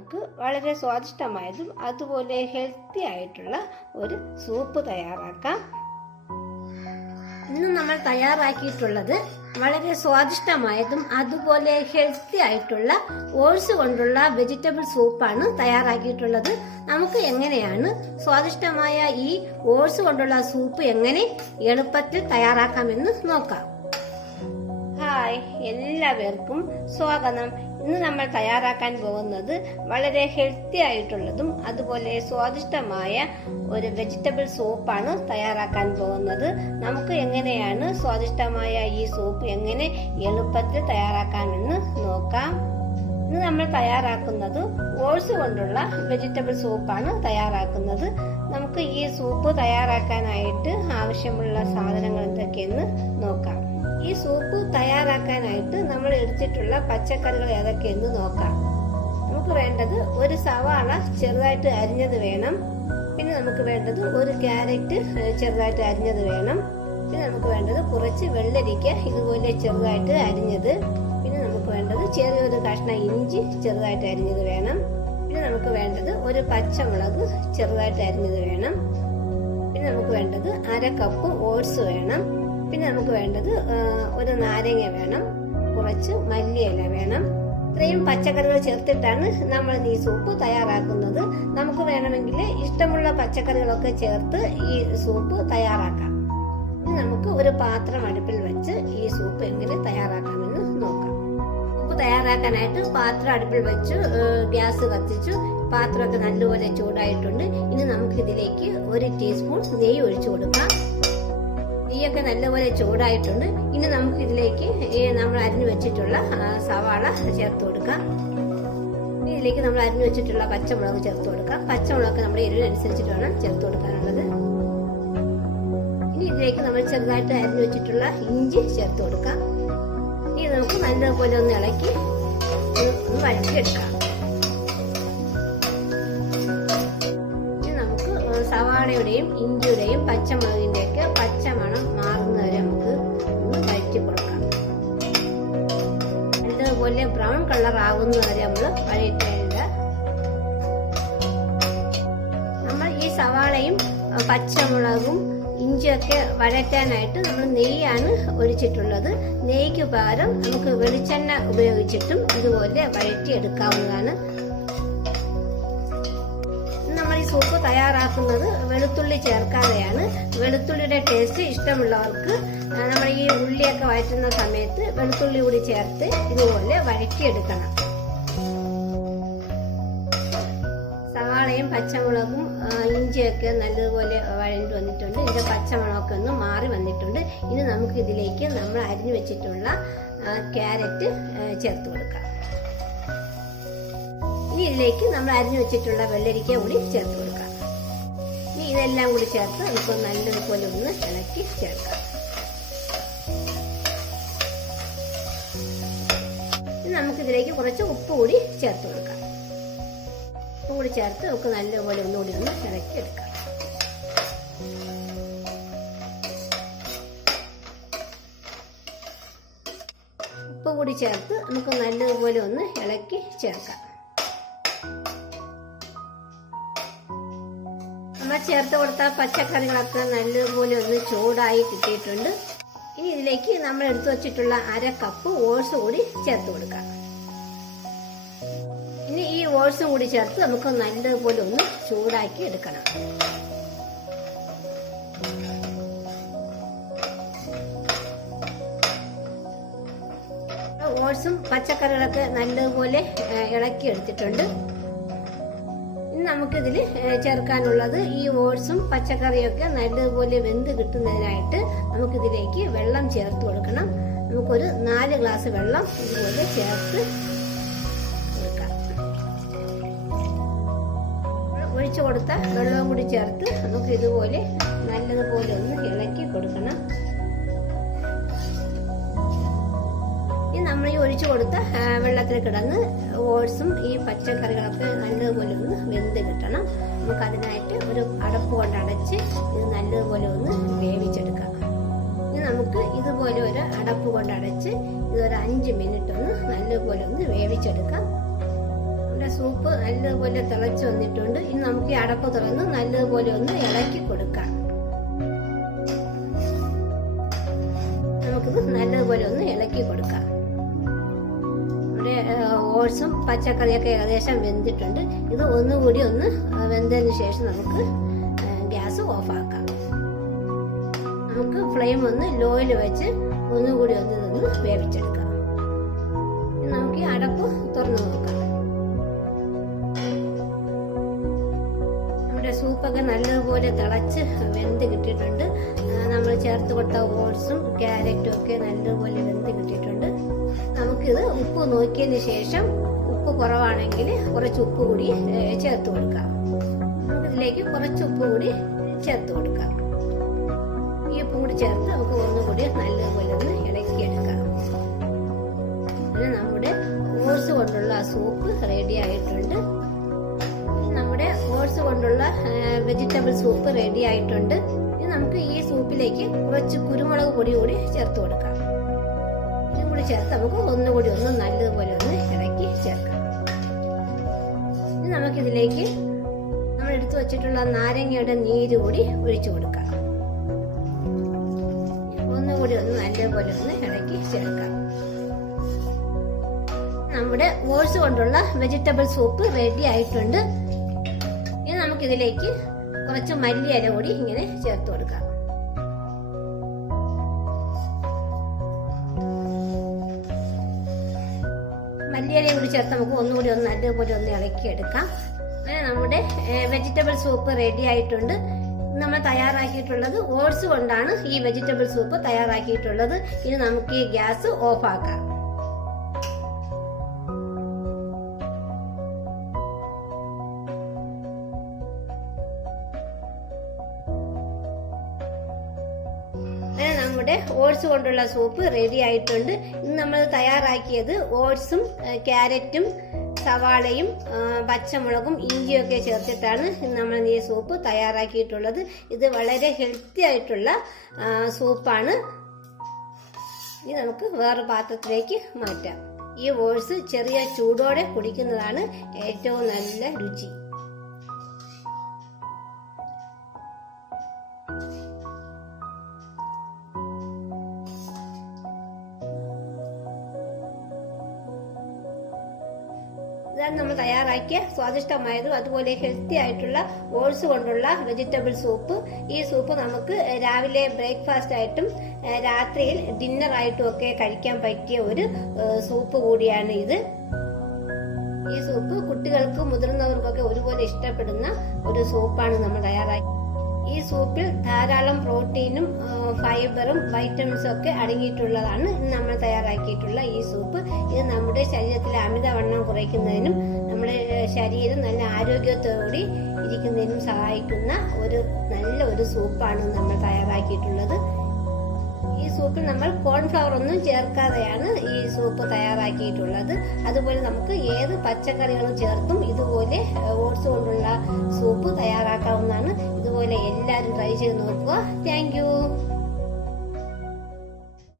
നമുക്ക് വളരെ സ്വാദിഷ്ടമായതും അതുപോലെ ഹെൽത്തി ആയിട്ടുള്ള ഒരു സൂപ്പ് തയ്യാറാക്കാം. ഇന്ന് നമ്മൾ തയ്യാറാക്കിയിട്ടുള്ളത് വളരെ സ്വാദിഷ്ടമായതും അതുപോലെ ഹെൽത്തി ആയിട്ടുള്ള ഓട്സ് കൊണ്ടുള്ള വെജിറ്റബിൾ സൂപ്പാണ് തയ്യാറാക്കിയിട്ടുള്ളത്. നമുക്ക് എങ്ങനെയാണ് സ്വാദിഷ്ടമായ ഈ ഓട്സ് കൊണ്ടുള്ള സൂപ്പ് എങ്ങനെ എളുപ്പത്തിൽ തയ്യാറാക്കാമെന്ന് നോക്കാം. ഹായ്, എല്ലാവർക്കും സ്വാഗതം. ഇന്ന് നമ്മൾ തയ്യാറാക്കാൻ പോകുന്നത് വളരെ ഹെൽത്തി ആയിട്ടുള്ളതും അതുപോലെ സ്വാദിഷ്ടമായ ഒരു വെജിറ്റബിൾ സൂപ്പാണ് തയ്യാറാക്കാൻ പോകുന്നത്. നമുക്ക് എങ്ങനെയാണ് സ്വാദിഷ്ടമായ ഈ സൂപ്പ് എങ്ങനെ എളുപ്പത്തിൽ തയ്യാറാക്കാമെന്ന് നോക്കാം. ഇന്ന് നമ്മൾ തയ്യാറാക്കുന്നത് ഓട്സ് കൊണ്ടുള്ള വെജിറ്റബിൾ സൂപ്പാണ് തയ്യാറാക്കുന്നത്. നമുക്ക് ഈ സൂപ്പ് തയ്യാറാക്കാനായിട്ട് ആവശ്യമുള്ള സാധനങ്ങൾ എന്തൊക്കെയെന്ന് നോക്കാം. ഈ സൂപ്പ് തയ്യാറാക്കാനായിട്ട് നമ്മൾ എടുത്തിട്ടുള്ള പച്ചക്കറികൾ ഏതൊക്കെയെന്ന് നോക്കാം. നമുക്ക് വേണ്ടത് ഒരു സവാള ചെറുതായിട്ട് അരിഞ്ഞത് വേണം. പിന്നെ നമുക്ക് വേണ്ടത് ഒരു ക്യാരറ്റ് ചെറുതായിട്ട് അരിഞ്ഞത് വേണം. പിന്നെ നമുക്ക് വേണ്ടത് കുറച്ച് വെള്ളരിക്ക ഇതുപോലെ ചെറുതായിട്ട് അരിഞ്ഞത്. പിന്നെ നമുക്ക് വേണ്ടത് ചെറിയൊരു കഷ്ണം ഇഞ്ചി ചെറുതായിട്ട് അരിഞ്ഞത് വേണം. പിന്നെ നമുക്ക് വേണ്ടത് ഒരു പച്ചമുളക് ചെറുതായിട്ട് അരിഞ്ഞത് വേണം. പിന്നെ നമുക്ക് വേണ്ടത് 1/2 കപ്പ് ഓട്സ് വേണം. പിന്നെ നമുക്ക് വേണ്ടത് ഒരു നാരങ്ങ വേണം, കുറച്ച് മല്ലിയില വേണം. ഇത്രയും പച്ചക്കറികൾ ചേർത്തിട്ടാണ് നമ്മൾ ഈ സൂപ്പ് തയ്യാറാക്കുന്നത്. നമുക്ക് വേണമെങ്കിൽ ഇഷ്ടമുള്ള പച്ചക്കറികളൊക്കെ ചേർത്ത് ഈ സൂപ്പ് തയ്യാറാക്കാം. നമുക്ക് ഒരു പാത്രം അടുപ്പിൽ വെച്ച് ഈ സൂപ്പ് എങ്ങനെ തയ്യാറാക്കാമെന്ന് നോക്കാം. സൂപ്പ് തയ്യാറാക്കാനായിട്ട് പാത്രം അടുപ്പിൽ വെച്ചു, ഗ്യാസ് കത്തിച്ചു. പാത്രമൊക്കെ നല്ലപോലെ ചൂടായിട്ടുണ്ട്. ഇനി നമുക്ക് ഇതിലേക്ക് 1 ടീസ്പൂൺ നെയ്യ് ഒഴിച്ചു കൊടുക്കാം. നെയ്യൊക്കെ നല്ലപോലെ ചൂടായിട്ടുണ്ട്. ഇനി നമുക്ക് ഇതിലേക്ക് നമ്മൾ അരിഞ്ഞു വെച്ചിട്ടുള്ള സവാള ചേർത്ത് കൊടുക്കാം. ഇതിലേക്ക് നമ്മൾ അരിഞ്ഞു വെച്ചിട്ടുള്ള പച്ചമുളക് ചേർത്ത് കൊടുക്കാം. പച്ചമുളക് നമ്മുടെ എരിവിനനുസരിച്ചിട്ട് വേണം ചേർത്ത് കൊടുക്കാനുള്ളത്. ഇനി ഇതിലേക്ക് നമ്മൾ ചെറുതായിട്ട് അരിഞ്ഞു വെച്ചിട്ടുള്ള ഇഞ്ചി ചേർത്ത് കൊടുക്കാം. ഇനി നമുക്ക് നല്ലപോലെ ഒന്ന് ഇളക്കി ഒന്ന് വഴറ്റിയെടുക്കാം. ഇനി നമുക്ക് സവാളയുടെയും ഇഞ്ചിയുടെയും പച്ചമുളകിന്റെയൊക്കെ പച്ചമണം മാറുന്നവരെ നമുക്ക് ഒന്ന് വഴറ്റി കൊടുക്കാം. നല്ലതുപോലെ ബ്രൗൺ കളർ ആകുന്നവരെ നമ്മൾ വഴറ്റിയില്ല. നമ്മൾ ഈ സവാളയും പച്ചമുളകും ഇഞ്ചിയൊക്കെ വഴറ്റാനായിട്ട് നമ്മൾ നെയ്യാണ് ഒഴിച്ചിട്ടുള്ളത്. നെയ്ക്ക് പകരം നമുക്ക് വെളിച്ചെണ്ണ ഉപയോഗിച്ചിട്ടും ഇതുപോലെ വഴറ്റിയെടുക്കാവുന്നതാണ്. നമ്മൾ ഈ സൂപ്പ് തയ്യാറാക്കുന്നത് വെളുത്തുള്ളി ചേർക്കാതെയാണ്. വെളുത്തുള്ളിയുടെ ടേസ്റ്റ് ഇഷ്ടമുള്ളവർക്ക് നമ്മൾ ഈ ഉള്ളിയൊക്കെ വഴറ്റുന്ന സമയത്ത് വെളുത്തുള്ളി കൂടി ചേർത്ത് ഇതുപോലെ വഴറ്റിയെടുക്കണം. സവാളയും പച്ചമുളകും ഇഞ്ചിയൊക്കെ നല്ലതുപോലെ വഴണ്ടി വന്നിട്ടുണ്ട്. ഇതിന്റെ പച്ചമുളകൊക്കെ ഒന്ന് മാറി വന്നിട്ടുണ്ട്. ഇനി നമുക്ക് ഇതിലേക്ക് നമ്മൾ അരിഞ്ഞു വെച്ചിട്ടുള്ള ക്യാരറ്റ് ചേർത്ത് കൊടുക്കാം. ഇനി ഇതിലേക്ക് നമ്മൾ അരിഞ്ഞു വെച്ചിട്ടുള്ള വെള്ളരിക്ക കൂടി ചേർത്ത് കൊടുക്കാം. ഇനി ഇതെല്ലാം കൂടി ചേർത്ത് നമുക്ക് നല്ലതുപോലെ ഒന്ന് ഇളക്കി ചേർക്കാം. ഇനി നമുക്ക് ഇതിലേക്ക് കുറച്ച് ഉപ്പ് കൂടി ചേർത്ത് കൊടുക്കാം. ഉപ്പ് കൂടി ചേർത്ത് നമുക്ക് നല്ലപോലെ ഒന്നുകൂടി ഒന്ന് ഇളക്കി എടുക്കാം. ഉപ്പ് കൂടി ചേർത്ത് നമുക്ക് നല്ലതുപോലെ ഒന്ന് ഇളക്കി ചേർക്കാം. നമ്മൾ ചേർത്ത് കൊടുത്ത പച്ചക്കറികളൊക്കെ നല്ലതുപോലെ ഒന്ന് ചൂടായി കിട്ടിയിട്ടുണ്ട്. ഇനി ഇതിലേക്ക് നമ്മൾ എടുത്തു വച്ചിട്ടുള്ള 1/2 കപ്പ് ഓട്സ് കൂടി ചേർത്ത് കൊടുക്കാം. ഇനി ഈ ഓട്സും കൂടി ചേർത്ത് നമുക്ക് നല്ലതുപോലെ ഒന്ന് ചൂടാക്കി എടുക്കണം. ഓട്സും പച്ചക്കറികളൊക്കെ നല്ലതുപോലെ ഇളക്കി എടുത്തിട്ടുണ്ട്. ഇനി നമുക്കിതിൽ ചേർക്കാനുള്ളത് ഈ ഓട്സും പച്ചക്കറിയൊക്കെ നല്ലതുപോലെ വെന്ത് കിട്ടുന്നതിനായിട്ട് നമുക്കിതിലേക്ക് വെള്ളം ചേർത്ത് കൊടുക്കണം. നമുക്കൊരു 4 ഗ്ലാസ് വെള്ളം ഇതുപോലെ ചേർത്ത് കൊടുക്കാം. ഒഴിച്ചു കൊടുത്ത വെള്ളവും കൂടി ചേർത്ത് നമുക്ക് ഇതുപോലെ നല്ലതുപോലെ ഒന്ന് ഇളക്കി കൊടുക്കണം. നമ്മൾ ഈ ഒഴിച്ചു കൊടുത്ത വെള്ളത്തിൽ കിടന്ന് ഓട്സും ഈ പച്ചക്കറികളൊക്കെ നല്ലതുപോലെ ഒന്ന് വെന്ത് കിട്ടണം. നമുക്ക് അതിനായിട്ട് ഒരു അടപ്പ് കൊണ്ട് അടച്ച് ഇത് നല്ലതുപോലെ ഒന്ന് വേവിച്ചെടുക്കാം. ഇനി നമുക്ക് ഇതുപോലെ ഒരു അടപ്പ് കൊണ്ട് അടച്ച് ഇതൊരു 5 മിനിറ്റ് ഒന്ന് നല്ലപോലെ ഒന്ന് വേവിച്ചെടുക്കാം. നമ്മുടെ സൂപ്പ് നല്ലതുപോലെ തിളച്ച് വന്നിട്ടുണ്ട്. ഇനി നമുക്ക് ഈ അടപ്പ് തുറന്ന് നല്ലതുപോലെ ഒന്ന് ഇളക്കി കൊടുക്കാം. നമുക്കിത് നല്ലതുപോലെ ഒന്ന് ഇളക്കി കൊടുക്കാം. നമ്മുടെ ഓട്സും പച്ചക്കറിയൊക്കെ ഏകദേശം വെന്തിട്ടുണ്ട്. ഇത് ഒന്നുകൂടി ഒന്ന് വെന്തതിന് ശേഷം നമുക്ക് ഗ്യാസ് ഓഫാക്കാം. നമുക്ക് ഫ്ലെയിം ഒന്ന് ലോയിൽ വെച്ച് ഒന്നുകൂടി ഒന്ന് ഇതൊന്ന് വേവിച്ചെടുക്കാം. നമുക്ക് ഈ അടപ്പ് തുറന്നു നോക്കാം. നമ്മുടെ സൂപ്പൊക്കെ നല്ലതുപോലെ തിളച്ച് വെന്ത് കിട്ടിയിട്ടുണ്ട്. നമ്മൾ ചേർത്ത് കൊടുത്ത ഓട്സും ക്യാരറ്റും ഒക്കെ നല്ലതുപോലെ വെന്ത് കിട്ടിയിട്ടുണ്ട്. നമുക്കിത് ഉപ്പ് നോക്കിയതിന് ശേഷം ഉപ്പ് കുറവാണെങ്കിൽ കുറച്ച് ഉപ്പ് കൂടി ചേർത്ത് കൊടുക്കാം. നമുക്കിതിലേക്ക് കുറച്ച് ഉപ്പ് കൂടി ചേർത്ത് കൊടുക്കാം. ഈ ഉപ്പും കൂടി ചേർത്ത് നമുക്ക് ഒന്നുകൂടി നല്ലതുപോലെ ഒന്ന് ഇളക്കിയെടുക്കാം. അങ്ങനെ നമ്മുടെ ഓട്സ് കൊണ്ടുള്ള സൂപ്പ് റെഡി ആയിട്ടുണ്ട്. നമ്മുടെ ഓട്സ് കൊണ്ടുള്ള വെജിറ്റബിൾ സൂപ്പ് റെഡി ആയിട്ടുണ്ട്. ഇനി നമുക്ക് ഈ സൂപ്പിലേക്ക് കുറച്ച് കുരുമുളക് പൊടി കൂടി ചേർത്ത് കൊടുക്കാം. ഇതും കൂടി ചേർത്ത് നമുക്ക് ഒന്നുകൂടി ഒന്ന് നല്ലതുപോലെ ഒന്ന് ഇളക്കി ചേർക്കാം. ഇനി നമുക്കിതിലേക്ക് നമ്മൾ എടുത്തു വച്ചിട്ടുള്ള നാരങ്ങയുടെ നീര് കൂടി ഒഴിച്ചു കൊടുക്കാം. ഒന്നുകൂടി ഒന്ന് നല്ലതുപോലെ ഒന്ന് ഇളക്കി ചേർക്കാം. നമ്മുടെ ഓട്സ് കൊണ്ടുള്ള വെജിറ്റബിൾ സൂപ്പ് റെഡി ആയിട്ടുണ്ട്. ഇനി നമുക്കിതിലേക്ക് കുറച്ച് മല്ലിയില കൂടി ഇങ്ങനെ ചേർത്ത് കൊടുക്കാം. മല്ലിയിലയും കൂടി ചേർത്ത് നമുക്ക് ഒന്നുകൂടി ഒന്ന് നല്ലതുപോലെ ഒന്ന് ഇളക്കിയെടുക്കാം. അങ്ങനെ നമ്മുടെ വെജിറ്റബിൾ സൂപ്പ് റെഡി ആയിട്ടുണ്ട്. നമ്മൾ തയ്യാറാക്കിയിട്ടുള്ളത് ഓട്സ് കൊണ്ടാണ് ഈ വെജിറ്റബിൾ സൂപ്പ് തയ്യാറാക്കിയിട്ടുള്ളത്. ഇനി നമുക്ക് ഈ ഗ്യാസ് ഓഫാക്കാം. അങ്ങനെ നമ്മുടെ ഓട്സ് കൊണ്ടുള്ള സൂപ്പ് റെഡി ആയിട്ടുണ്ട്. ഇന്ന് നമ്മൾ തയ്യാറാക്കിയത് ഓട്സും ക്യാരറ്റും സവാളയും പച്ചമുളകും ഇഞ്ചിയും ഒക്കെ ചേർത്തിട്ടാണ് നമ്മൾ ഈ സൂപ്പ് തയ്യാറാക്കിയിട്ടുള്ളത്. ഇത് വളരെ ഹെൽത്തി ആയിട്ടുള്ള സൂപ്പാണ്. ഇനി നമുക്ക് വേറെ പാത്രത്തിലേക്ക് മാറ്റാം. ഈ ഓട്സ് ചെറിയ ചൂടോടെ കുടിക്കുന്നതാണ് ഏറ്റവും നല്ല രുചി. ഇതാണ് നമ്മൾ തയ്യാറാക്കിയ സ്വാദിഷ്ടമായതും അതുപോലെ ഹെൽത്തി ആയിട്ടുള്ള ഓട്സ് കൊണ്ടുള്ള വെജിറ്റബിൾ സൂപ്പ്. ഈ സൂപ്പ് നമുക്ക് രാവിലെ ബ്രേക്ക്ഫാസ്റ്റ് ആയിട്ടും രാത്രിയിൽ ഡിന്നർ ആയിട്ടും ഒക്കെ കഴിക്കാൻ പറ്റിയ ഒരു സൂപ്പ് കൂടിയാണ് ഇത്. ഈ സൂപ്പ് കുട്ടികൾക്കും മുതിർന്നവർക്കൊക്കെ ഒരുപോലെ ഇഷ്ടപ്പെടുന്ന ഒരു സൂപ്പാണ് നമ്മൾ തയ്യാറാക്കി. ഈ സൂപ്പിൽ ധാരാളം പ്രോട്ടീനും ഫൈബറും വൈറ്റമിൻസും ഒക്കെ അടങ്ങിയിട്ടുള്ളതാണ് നമ്മൾ തയ്യാറാക്കിയിട്ടുള്ള ഈ സൂപ്പ്. ഇത് നമ്മുടെ ശരീരത്തിലെ അമിതവണ്ണം കുറയ്ക്കുന്നതിനും നമ്മുടെ ശരീരം നല്ല ആരോഗ്യത്തോടുകൂടി ഇരിക്കുന്നതിനും സഹായിക്കുന്ന ഒരു സൂപ്പാണ് നമ്മൾ തയ്യാറാക്കിയിട്ടുള്ളത്. ഈ സൂപ്പിൽ നമ്മൾ കോൺഫ്ലവർ ഒന്നും ചേർക്കാതെയാണ് ഈ സൂപ്പ് തയ്യാറാക്കിയിട്ടുള്ളത്. അതുപോലെ നമുക്ക് ഏത് പച്ചക്കറികളും ചേർത്തും ഇതുപോലെ ഓട്സ് കൊണ്ടുള്ള സൂപ്പ് തയ്യാറാക്കാവുന്നതാണ്. ഇതുപോലെ എല്ലാവരും ട്രൈ ചെയ്ത് നോക്കുക. Thank you.